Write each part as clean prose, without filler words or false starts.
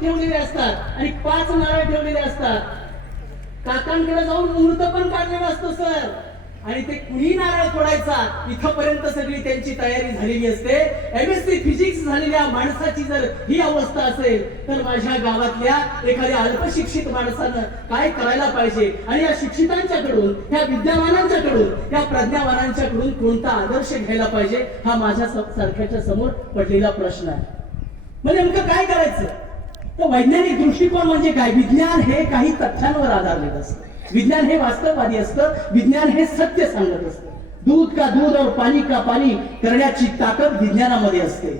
दूध ठेवलेले असतात आणि 5 नारळ ठेवलेले असतात. काकांकडे जाऊन मुहूर्त पण काढलेला असतो सर, आणि ते कुणी नारळ फोडायचा इथपर्यंत सगळी त्यांची तयारी झालेली असते. MSc फिजिक्स झालेल्या माणसाची जर ही अवस्था असेल तर माझ्या गावातल्या एखाद्या अल्पशिक्षित माणसानं काय करायला पाहिजे, आणि या शिक्षितांच्याकडून, या विद्यावानांच्याकडून, या प्रज्ञावानांच्याकडून कोणता आदर्श घ्यायला पाहिजे, हा माझ्या सारख्याच्या समोर पडलेला प्रश्न आहे. म्हणजे नेमकं काय करायचं? तर वैज्ञानिक दृष्टिकोन म्हणजे काय? विज्ञान हे काही तथ्यांवर आधारलेलं असतं. विज्ञान हे वास्तववादी असतं. विज्ञान हे सत्य सांगत असतं. दूध का दूध और पाणी का पाणी करण्याची ताकद विज्ञानामध्ये असते.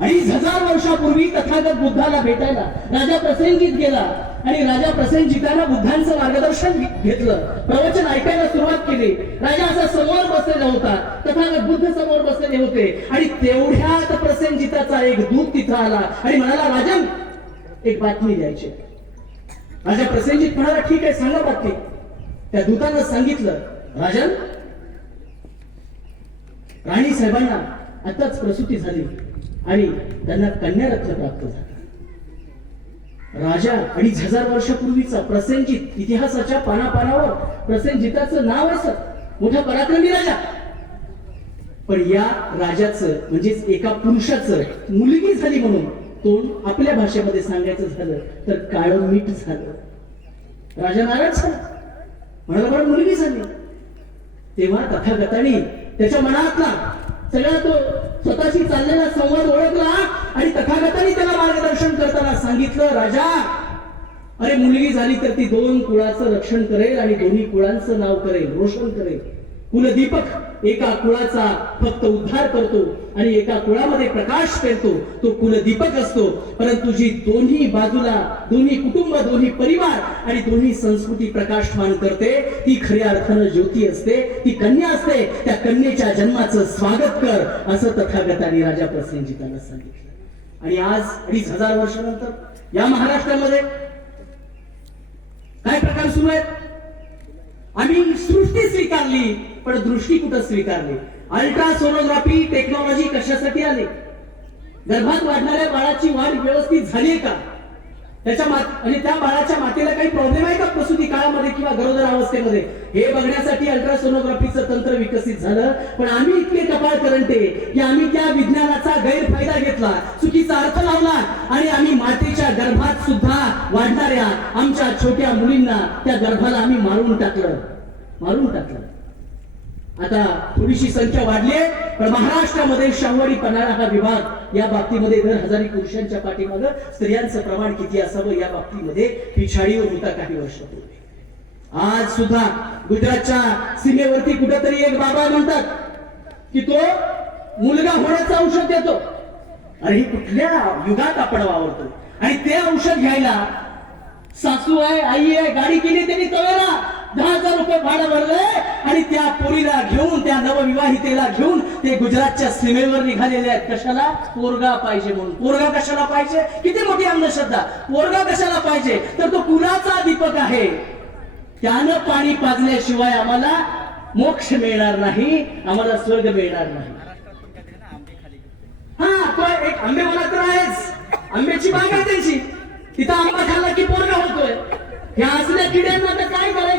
2,500 वर्षापूर्वी तथागत बुद्धाला भेटायला राजा प्रसेनजित गेला, आणि राजा प्रसेनजितानं बुद्धांचं मार्गदर्शन घेतलं, प्रवचन ऐकायला सुरुवात केली. राजा असा समोर बसलेला होता, तथागत बुद्ध समोर बसलेले होते, आणि तेवढ्यात प्रसेनजिताचा एक दूत तिथं आला आणि म्हणाला, राजन एक बातमी द्यायची. राजा प्रसेनजित म्हणाला, ठीक आहे सांगा बातमी. त्या दूतानं सांगितलं, राजन राणी साहेबांना आताच प्रसूती झाली आणि त्यांना कन्यारत्न प्राप्त झालं. राजा 2,500 वर्षापूर्वीचा प्रसेनजित, इतिहासाच्या पानापानावर प्रसेनजिताचं नाव असं मोठा पराक्रमी राजा. पण या राजाचं म्हणजेच एका पुरुषाचं मुलगी झाली म्हणून तोंड आपल्या भाषेमध्ये सांगायचं झालं तर काळं मीठ झालं. राजा नाराज झाला, म्हणाला बरं मुलगी झाली. तेव्हा तथागतांनी त्याच्या मनातला सगळा तो स्वतःशी चाललेला संवाद ओळखला, आणि तथागतांनी त्याला मार्गदर्शन करताना सांगितलं, राजा अरे मुलगी झाली तर ती 2 कुळाचं रक्षण करेल आणि दोन्ही कुळांचं नाव करेल, रोशन करेल. कुलदीपक एका कुळाचा फक्त उद्धार करतो आणि एका कुळामध्ये प्रकाश पेरतो, तो कुलदीपक असतो. परंतु जी दोन्ही बाजूला, दोन्ही कुटुंब, दोन्ही परिवार आणि दोन्ही संस्कृती प्रकाशमान करते, ती खऱ्या अर्थानं ज्योती असते, ती कन्या असते. त्या कन्येच्या जन्माचं स्वागत कर, असं तथागतांनी राजा प्रसेनजिताला सांगितलं. आणि आज 2,500 वर्षानंतर या महाराष्ट्रामध्ये काय प्रकार सुरू आहेत? आम्ही सृष्टी स्वीकारली, पण दृष्टी कुठं स्वीकारली? अल्ट्रासोनोग्राफी टेक्नॉलॉजी कशासाठी आली? गर्भात वाढणाऱ्या बाळाची वाढ व्यवस्थित झाली का? आणि त्या बाळाच्या मातेला काही प्रॉब्लेम आहे का प्रसूती काळामध्ये किंवा गरोदर अवस्थेमध्ये? हे बघण्यासाठी अल्ट्रासोनोग्राफीचं तंत्र विकसित झालं. पण आम्ही इतके कपाळ करंटे की आम्ही त्या विज्ञानाचा गैरफायदा घेतला, चुकीचा अर्थ लावला, आणि आम्ही मातेच्या गर्भात सुद्धा वाढणाऱ्या आमच्या छोट्या मुलींना त्या गर्भाला आम्ही मारून टाकलं. आता थोडीशी संख्या वाढली आहे, पण महाराष्ट्रामध्ये शाहूवाडी पन्हाळा हा विभाग या बाबतीमध्ये दर हजारी पुरुषांच्या पाठीमागे स्त्रियांचं प्रमाण किती असावं या बाबतीमध्ये पिछाडीवर होता काही वर्षापूर्वी. आज सुद्धा गुजरातच्या सीमेवरती कुठेतरी एक बाबा म्हणतात की तो मुलगा होण्याचं औषध देतो. अरे ही कुठल्या युगात आपण वावरतो? आणि ते औषध घ्यायला सासू आहे, आई आहे, गाडी केली त्यांनी तवेला 10,000 रुपये भाडं भरलंय, आणि त्या पोरीला घेऊन, त्या नवविवाहितेला घेऊन ते गुजरातच्या सीमेवर निघालेले आहेत. कशाला? पोरगा पाहिजे म्हणून. पोरगा कशाला पाहिजे? किती मोठी अंधश्रद्धा! पोरगा कशाला पाहिजे? तर तो कुलाचा दीपक आहे, त्यानं पाणी पाजल्याशिवाय आम्हाला मोक्ष मिळणार नाही, आम्हाला स्वर्ग मिळणार नाही. हा, तो एक आंबे मला तर आहेच, आंब्याची बाग आहे त्यांची, तिथं आंबा खाल्ला की पोरगा होतोय. ह्या असल्या किड्यांना तर काय करायचं?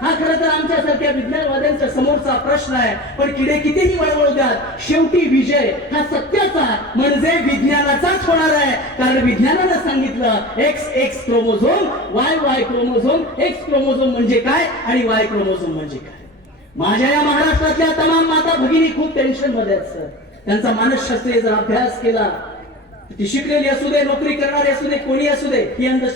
हा खरं तर आमच्यासारख्या विज्ञानवाद्यांच्या समोरचा प्रश्न आहे. पण किडे कितीही वळवळू द्यात, शेवटी विजय हा सत्याचा म्हणजे विज्ञानाचाच होणार आहे. कारण विज्ञानानं सांगितलं XX chromosome, Y chromosome. X chromosome म्हणजे काय आणि Y क्रोमोझोम म्हणजे काय? माझ्या या महाराष्ट्रातल्या तमाम माता भगिनी खूप टेन्शन मध्ये आहेत सर. त्यांचा मानसशास्त्रीय जर अभ्यास केला, ती शिकलेली असू दे, नोकरी करणारी असू दे, कोणी असू दे, ही अंधश्रद्धा